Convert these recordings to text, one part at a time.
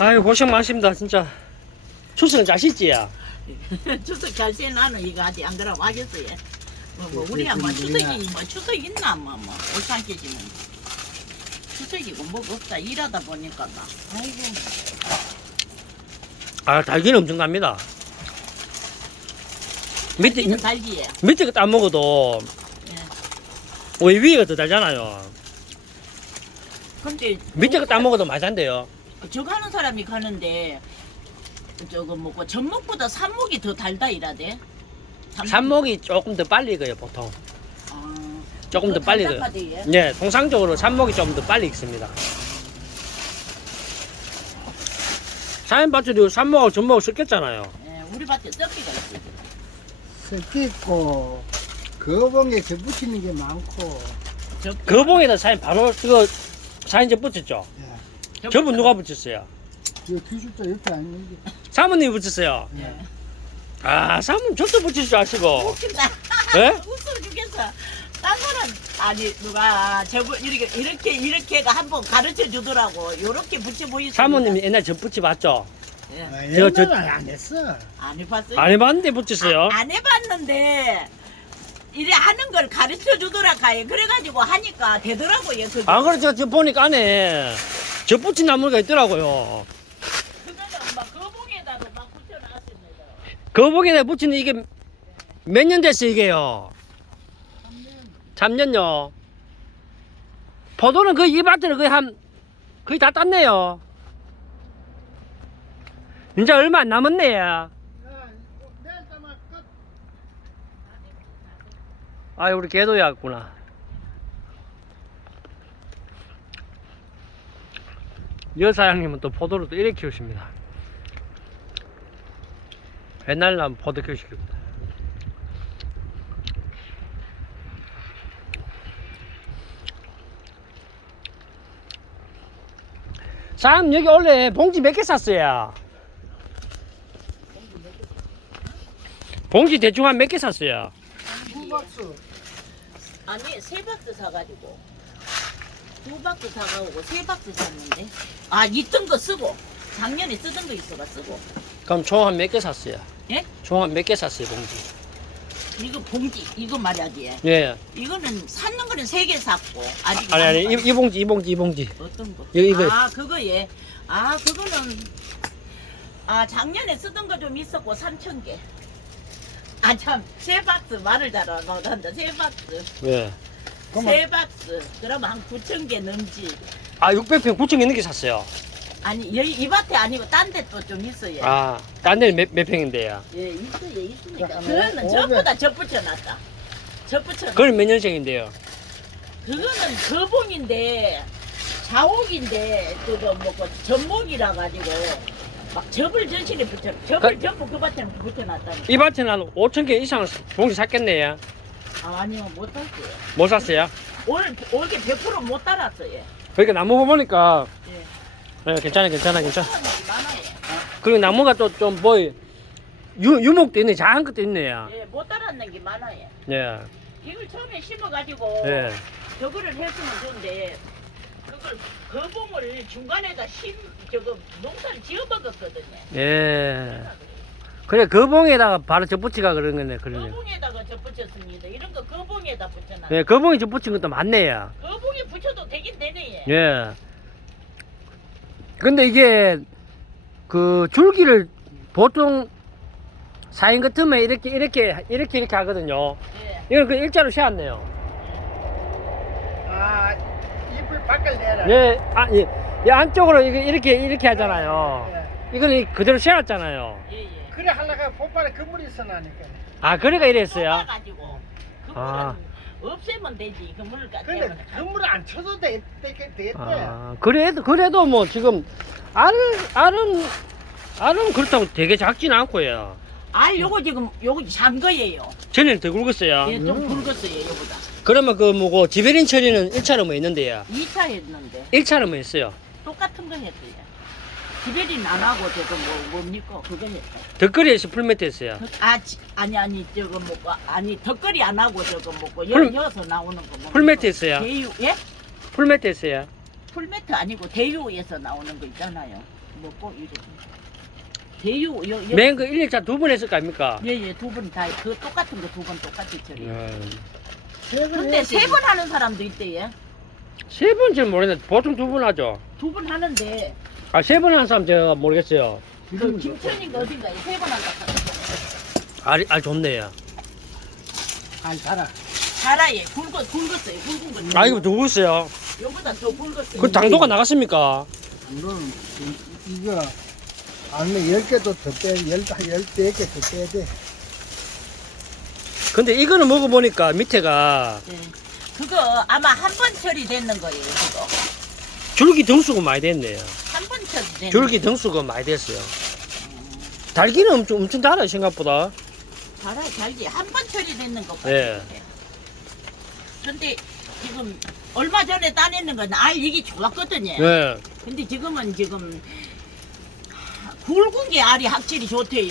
아유 고생 많습니다 진짜. 추석은 자시지 추석 갈새 나는 이거 아직 안 그러면 하겠어요. 뭐, 뭐 우리야 뭐 추석이 뭐 추석 있나 뭐뭐 올산깨지는 추석이고 뭐가 없다 일하다 보니까 나 아이고. 아 달기는 엄청납니다. 밑에 이거 달기에 밑에 것도 안 먹어도 왜 위에가 더 달잖아요. 근데 밑에 것도 안 먹어도 맛이 안 돼요 저거 하는 사람이 가는데 저거 뭐고 전목보다 산목이 더 달다 이라대. 산목- 산목이 조금 더 빨리 익어요 보통. 아, 조금 더 그거 빨리 익어요. 네 통상적으로 산목이 좀 더 빨리 익습니다. 사연밭들이 산목하고 전목을 섞였잖아요. 예, 우리 밭에 썩기가 있어. 섞여 있고 거봉에 겨 붙이는 게 많고. 저- 거봉에다 사연 바로 이거 사연제 붙였죠? 예. 저분 누가 붙였어요 이 기술자 옆에 아닌데 사모님이 붙였어요 예. 아 사모님 저도 붙일 줄 아시고 웃긴다. 예? 웃어 죽겠어. 딴 거는 아니 누가 저거 이렇게 이렇게 이렇게가 한번 가르쳐 주더라고. 요렇게 붙여 보이서. 사모님이 옛날 저 붙이 봤죠 예. 아, 저- 저- 옛날에 안 했어 안 해봤어요? 안 해봤는데 붙였어요 아, 안 해봤는데 이래 하는 걸 가르쳐 주더라 가요. 그래가지고 하니까 되더라고요. 그게. 안 그래 제가 지금 보니까 안에 저 붙인 나무가 있더라고요. 붙여놨습니다. 거북이에 붙이는 이게 몇 년 됐어 이게요? 3년요. 포도는 거의 이 밭에는 거의 한 거의 다 땄네요. 이제 얼마 안 남았네. 아 우리 개도야 왔구나 여 사장님은 또 포도를 또 이렇게 키우십니다 옛날에는 포도 키우시겠다 sam 여기 원래 봉지 몇 개 샀어요? 봉지 대충 한 몇 개 샀어요? 두 박스 아니 세 박스 사가지고 두 박스 사가오고 세 박스 샀는데 아 있던 거 쓰고 작년에 쓰던 거 있어가 쓰고 그럼 총 한 몇 개 샀어요? 예? 총 한 몇 개 샀어요 봉지? 이거 봉지 이거 말이야지 예. 이거는 샀는 거는 세 개 샀고 아직 아니 아니 이, 이 봉지 이 봉지 이 봉지. 거 어떤 거? 이거, 이거. 아 그거 예. 아 그거는 아 작년에 쓰던 거 좀 있었고 3천 개. 아 참 세 박스 말을 잘안 한다. 세 박스. 예. 그러면 세 박스. 그러면 한 9천 개 넘지. 아 600평 9층 있는 게 샀어요. 아니 여기 이 밭에 아니고 딴 데 또 좀 있어요. 아, 딴 데는 몇, 몇 평인데요? 예 있어요 있으니까. 그 그거는 하나 전부 다 접붙여놨다. 접붙여. 그건 몇 년생인데요? 그거는 거봉인데 자옥인데 그거 뭐고 전목이라 가지고 막 접을 전신에 붙여 접을 그- 전부 그 밭에는 붙여놨다니 이 밭에는 한 5천 개 이상 봉지 샀겠네요. 아, 아니요 못 샀어요 못 샀어요? 올 올게 100%못 따랐어요 그러니까 나무 보니까 예 예, 괜찮아 괜찮아 괜찮아. 사람이 많아요 그리고 나무가 또 좀 뭐 유목도 있네 작은 것도 있네요. 예못 따랐는 게 많아요 예. 이걸 처음에 심어가지고 예. 저거를 했으면 좋은데 그걸 거봉을 중간에다 심 저거 농사를 지어 먹었거든요 예. 그래 거봉에다가 바로 접붙이가 그런 거네 그러네. 거봉에다가 접붙였습니다 이런 거 거봉에다 붙여놨 예, 거봉이 접붙인 것도 많네요. 거북이 붙여도 되긴 되네. 얘. 예. 근데 이게 그 줄기를 보통 사인 같으면 이렇게 이렇게 이렇게 이렇게 하거든요. 예. 이건 그 일자로 세웠네요. 아 잎을 밖을 내라 예, 아, 예, 이 안쪽으로 이게 이렇게 이렇게 하잖아요. 예. 이거는 그대로 세웠잖아요. 예, 예. 그래 하려가 보빠에 그물이 있어나니까 아, 그래가 이랬어요. 가지고 아. 없애면 되지. 그물을 까 근데 그물을 안 쳐도 되, 되, 되겠대 아, 그래도 그래도 뭐 지금 알은 알은 알은 그렇다고 되게 작진 않고요. 아, 요거 지금 요거 잔 거예요. 전에는 더 굵었어요. 예, 좀 음. 굵었어요, 요보다. 그러면 그 뭐고 지베린 처리는 1차로 뭐 있는데요. 2차 했는데 1차로 뭐 있어요. 똑같은 거 했어요. 기베린 안 하고 저거 뭐 뭡니까? 그거 했어요. 덧거리에서 풀매트 했어요. 아, 지- 아니 아니 저거 뭐고 아니 덧거리 안 하고 저거 뭐고 풀- 여, 여서 나오는 거 뭐. 풀매트 했어요. 대유 예? 풀매트 했어요. 풀매트 아니고 대유에서 나오는 거 있잖아요. 먹고 이래. 대유 여, 여, 맨 그 1일차 두 번 했을 거 아닙니까? 예예 두분다그 똑같은 거 두 번 똑같이 처리. 음. 근데 세 번 하는 사람도 있대 예. 세 번째는 모르겠는데 보통 두 번 하죠. 두 번 하는데 아, 세번 하는 사람 제가 모르겠어요. 그 김천인가 어딘가에 세번 한다. 알, 알 좋네요. 잘 살아. 자라에 굵어 굵었어요 굵은 거. 아, 이거 누구 있어요? 요보다 더 굵었어요. 그 당도가 나갔습니까? 물론 이거 알면 열 개도 더 빼, 열, 열네 개더 빼야 돼. 근데 이거는 먹어보니까 밑에가 예. 그거 아마 한 번 처리됐는 거예요 그거. 줄기 등수가 많이 됐네요. 한번 처리된. 줄기 등수가 많이 됐어요. 달기는 엄청, 엄청 달아요, 생각보다. 자라 잘지 한 번 처리됐는 것 예. 같아요. 근데 지금 얼마 전에 따내는 건 알 이게 좋았거든요. 예. 근데 지금은 지금 굵은 게 알이 확실히 좋대요.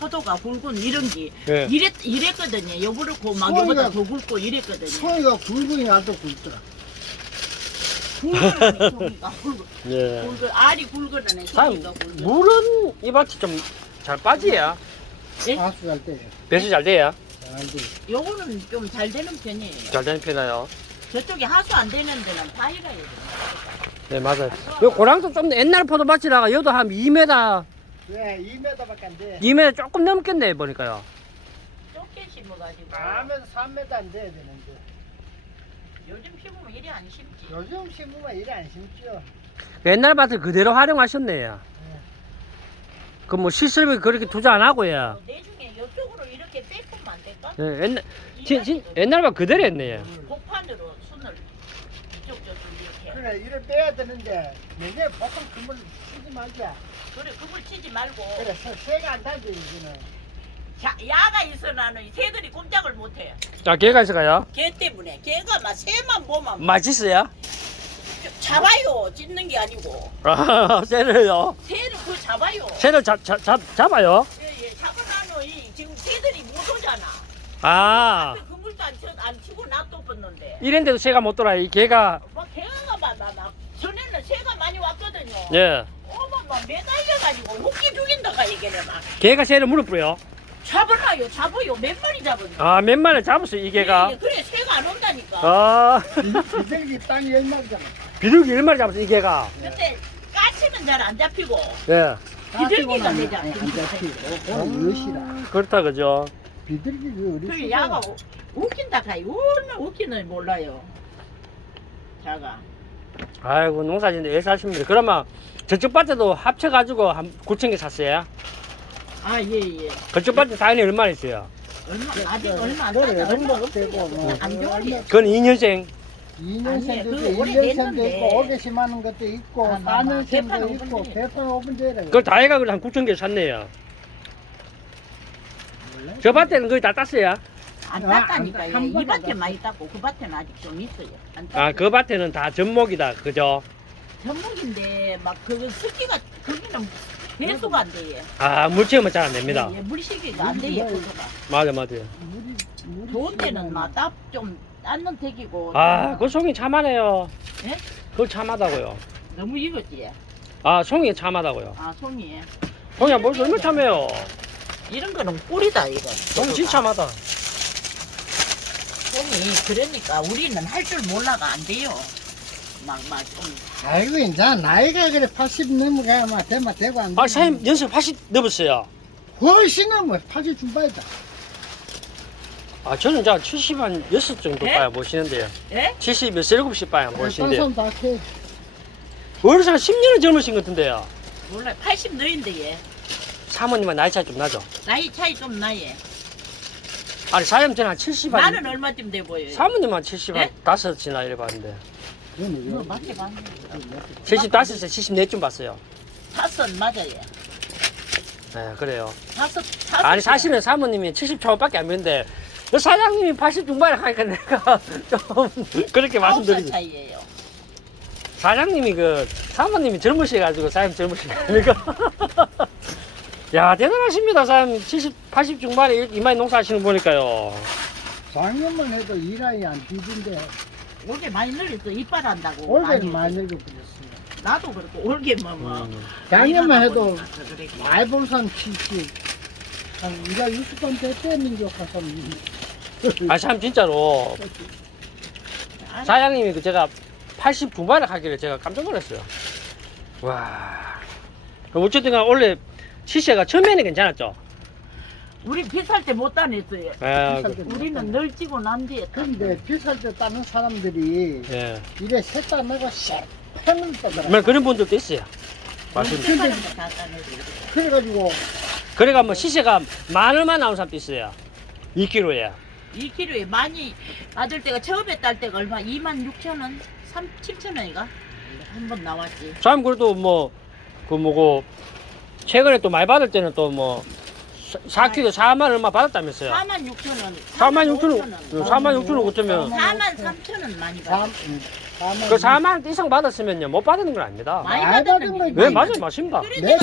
포도가 굵은 이런 게 예. 이랬 이랬거든요. 요 그렇고 막 소리가- 요보다 더 굵고 이랬거든요. 소리가 굵은이 나도 굵더라. 굵은 소리가 굵은 예. 굵은 알이 굵은 안에 참, 굵은. 물은 이 밭이 좀 잘 빠지야. 예? 가수 갈 때. 배수 잘 돼야. 잘 돼. 요거는 좀 잘 되는 편이에요. 잘 되는 편이에요. 저쪽에 하수 안 되는 데는 파이가 해요. 네, 맞아요. 요 고랑도 좀 옛날 포도밭이라가 여도 한 2m, 왜 2m밖에 안 돼. 2m 조금 넘겠네, 보니까요. 좁게 심어가지고 다음에도 3m 안 돼야 되는데. 요즘 심으면 이리 안 심지. 요즘 심으면 이래 안 심지요. 옛날 밭을 그대로 활용하셨네요. 그뭐 시설비 그렇게 투자 안 하고요. 어, 내중에 이쪽으로 이렇게 안 될까? 예, 옛날, 진, 진, 옛날 밭 그대로 했네요. 복판으로 손을 이쪽 저쪽 이렇게. 그래 이래 빼야 되는데 내내 보통 그물 쓰지 말자. 그래 그걸 치지 말고. 그래 새- 새가 안 다져 이거는. 자, 야가 있어 나는 이 새들이 꼼짝을 못해. 자, 개가 있을까요? 걔 때문에 걔가 막 새만 보면 맛있어요? 잡아요. 찢는 게 아니고 아, 새를요? 새를 그 잡아요. 새를 잡, 잡, 잡, 잡아요? 예, 예, 잡아놔는 이 지금 새들이 못 오잖아. 아, 그 그물도 안, 쳐, 안 치고 놔뒀었는데. 이런데도 새가 못 돌아요. 이 개가, 막 개가 막, 막, 막 전에는 새가 많이 왔거든요. 예. 어머 막 매달려가지고 웃기 죽인다가 이게는 막 개가 새를 뿌려. 잡으라요 잡아요 몇 마리 잡았냐 아, 몇 마리 잡았어요, 이 개가. 예, 예, 그래 새가 안 온다니까 아, 비둘기 땅이 얼마잖아. 비둘기 1마리 잡았어요, 이 개가. 근데 까치는 잘 안 잡히고 예. 비둘기가 되지 안 않습니까? 잡히고. 그건 엿이라. 그렇다, 그죠? 비둘기 그그 야가 우- 웃긴다 카이 오늘 웃기는 몰라요 자가 아이고, 농사 짓는데 애 사십니다. 그러면 저쪽 밭에도 합쳐가지고 한 9천 개 샀어요. 아 예예 그쪽 밭에 당연히 얼마나 있어요? 얼마 아직 얼마 안 그래 얼마 얼마 되고 없어요 뭐안 그건 2년생. 2년생도 아니, 있고 그 1년생도 오래됐는데. 있고 5개씩 하는 것도 있고 아, 마, 마. 4년생도 개판 있고 오분 전에. 개판 5분 전에 그걸 다 해가 그래 한 9천 개 샀네요. 저 밭에는 거의 다 땄어요. 안 아, 땄다니까요 한이 번에 밭에 땄어. 많이 땄고 그 밭에는 아직 좀 있어요 안 아, 땄어요. 그 밭에는 다 전목이다. 그죠? 전복인데 막 그거 습기가 거기는 배수가 안 돼요. 아, 물체험은 잘안 됩니다. 예, 예, 물식이가 안 돼요. 물- 그거가. 맞아, 맞아요. 좋은 데는 막딱좀 땄는 택이고. 아, 그 송이 참하네요. 예? 그거 참하다고요. 너무 익었지. 아, 송이 참하다고요. 아 송이. 송이야, 뭘 얼마 참해요? 이런 거는 꿀이다 이거. 송이 진짜 참하다. 송이 그러니까 우리는 할 줄 몰라가 안 돼요. 막막 좀. 아이고 이제 나이가 그래 80 넘어가야 막 되면 되고 안 아, 되면 사장님 연습 80 넘었어요. 훨씬 넘어 80 준바이다 아, 저는 이제 70한 6 정도 예? 봐야 보시는데요. 예? 70 몇, 7시 봐야 보시는데요. 딴 사람 다 캐. 어르신 한 10년은 젊으신 것 같은데요. 몰라. 80 너인데 얘. 사모님은 나이 차이 좀 나죠? 나이 차이 좀 나예. 아니, 사장님 저는 한 70한. 나는 얼마쯤 돼 보여요? 사모님은 70한 예? 다섯이나 이래 봤는데. 이거 요- 맞게 봤네. 75세, 74쯤 봤어요. 다섯 맞아요. 네, 그래요. 다섯 다섯. 아니, 사실은 사모님이 70 초반밖에 안 되는데, 그 사장님이 80 중반에 하니까 내가 좀 그렇게 아홉 살 말씀드리죠. 차이예요. 사장님이 그, 사모님이 젊으셔가지고 사장님 젊으시니까. 야, 대단하십니다, 사장님. 70, 80 중반에 이- 이마에 농사 하시는 거 보니까요. 작년만 해도 일하이 안 뒤진데 올해 많이 늘렸어. 이빨 한다고. 올해는 많이. 많이 늙어버렸어요 나도 그렇고 올게 뭐 뭐. 음. 작년만 해도. 말벌산 70, 한 이가 60번 됐다는 게 가서 아, 참, 진짜로. 사장님이 그 제가 80 중반에 가기를 제가 깜짝 놀랐어요. 와. 어쨌든 간 원래 시세가 처음에는 괜찮았죠. 우리 비쌀 때 못 다녔어요. 예. 우리는 널 찌고 난 뒤에 근데 비쌀 때 따는 사람들이 예. 이래 셋다 나가 쎄펜을 따더라. 뭐 그런 분들도 있어요. 맞습니다. 비싼 거다 따내고 그래가지고 그래가 뭐 시세가 만 얼마 나온 사람도 있어요. 2kg에. 2kg에 많이 받을 때가 처음에 딸 때가 얼마? 2만 6천 원? 3, 7천 원인가? 한 번 나왔지. 참 그래도 뭐 그 뭐고 최근에 또 많이 받을 때는 또 뭐 4kg 4만 얼마 받았다면서요. 4만 6천 원. 4만 6천 5천 원. 4만 6천 원 어쩌면 4만 3천 원 많이 사, 받았어. 음, 사만 그 4만 이상 받았으면요 못 받는 건 아닙니다. 많이 받은 게 거지. 네 맞아요 맞습니다. 그래 내